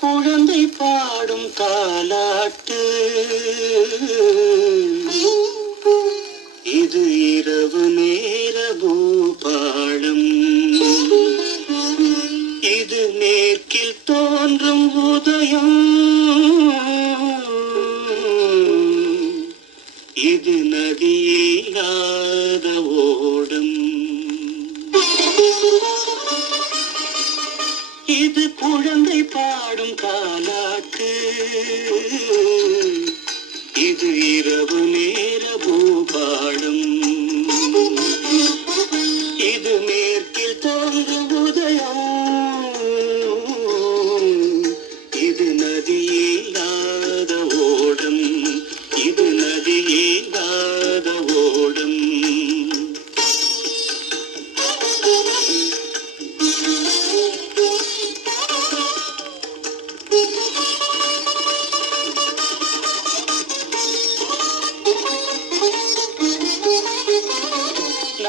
குழந்தை பாடும் தாலாட்டு இது இரவு நேர பூபாடம் இது மேற்கில் தோன்றும் உதயம். இது குழந்தை பாடும் தாலாட்டு இது இரவு நேர பூபாடம்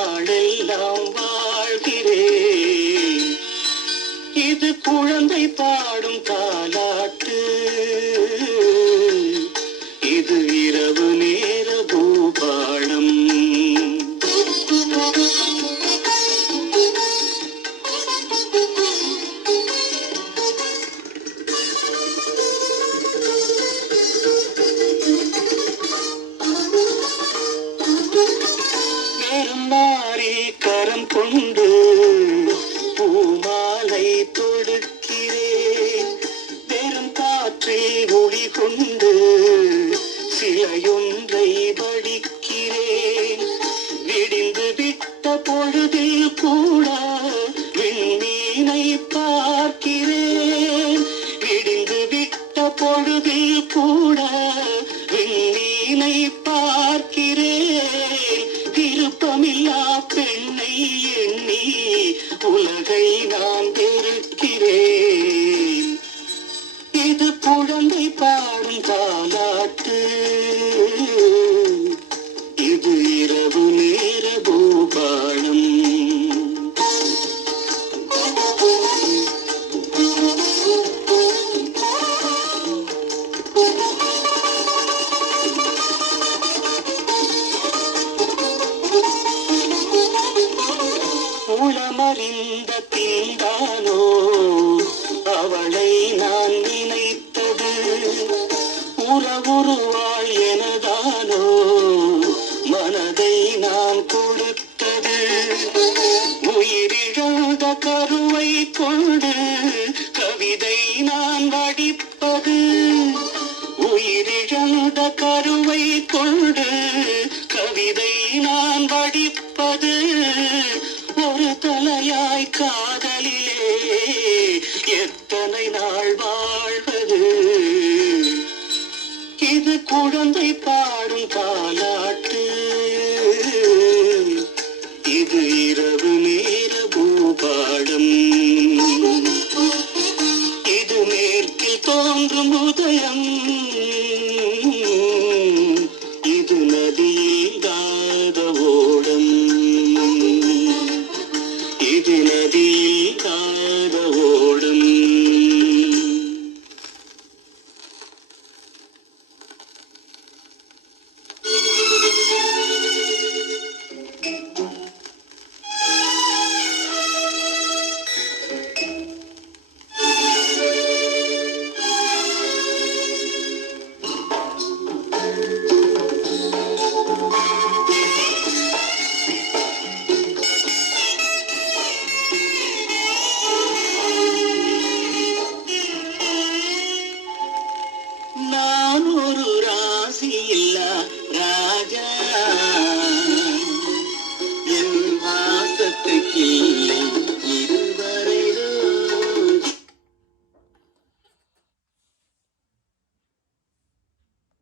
நாளெல்லாம் வாழ்கிறேன். இது குழந்தை பாடும் காலா பொழுதில் கூட விண்மீனை பார்க்கிறேன். விடிந்து விட்ட பொழுதில் கூட விண்மீனை பார்க்கிறேன். திருப்பமில்லா பெண்ணை எண்ணி உலகை நான் மூலமறிந்த தீண்டானோ அவளை நான் நினைத்தது. உறவுருவாள் எனதானோ மனதை நான் கொடுத்தது. உயிரிழந்த கருவை கொண்டு கவிதை நான் வடிப்பது. உயிரிழந்த கருவை கொண்டு கவிதை நான் வடிப்பது. ஒரு தலையாய் காதலிலே எத்தனை நாள் வாழ்வது? இது குழந்தை பாடும் காலாட்டு. இது இரவு நேர பூபாடம். இது மேற்கில் தோன்றும் முதல்